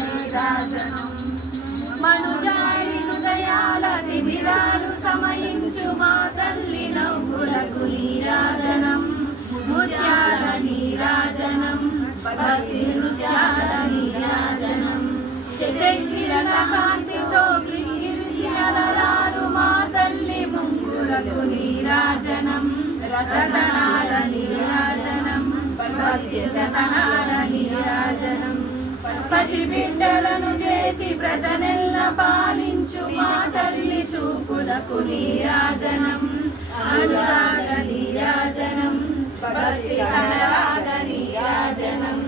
నీరాజనం మనుజాడి హృదయాల తిమిరాలు సమయించు మా తల్లి నవ్వులకు నీరాజనం ముత్యాల నీరాజనం భక్తి నృత్యాల నీరాజనం చెక్కిరణ కాంతితో గిరిసిరలారు మా తల్లి ముంగురకు నీరాజనం రతనాల నీరాజనం భక్తి జతనాల నీరాజనం పసిబిడ్డలను చేసి ప్రజనెల్ల పాలించు మా తల్లి చూపులకు నీరాజనం అనురాగ నీరాజనం భక్తి కళరాగ నీరాజనం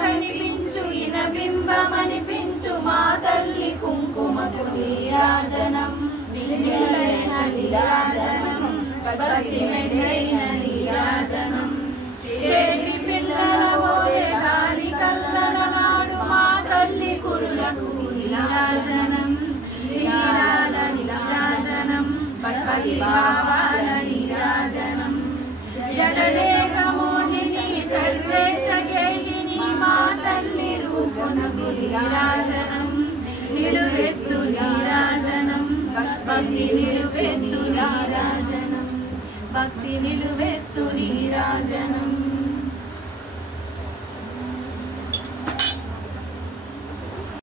కనిపించు ఇనబింబమనిపించు మా తల్లి కుంకుమకు నీరాజనం నిండైన నీరాజనం భక్తి మెండైన నీరాజనం తేలి పిల్లలబోయే గాలి కల్లల నాడు మా తల్లి కురులకు నీరాజనం నీరాల నీరాజనం భక్తి భావాల నీరాజనం జగదేక మోహిని సర్వేశ గేహిని మా తల్లి రూపునకు నీరాజనం నిలువెత్తు నీరాజనం భక్తి నిలువెత్తు నీరాజనం భక్తి నిలువెత్తు నీరాజనం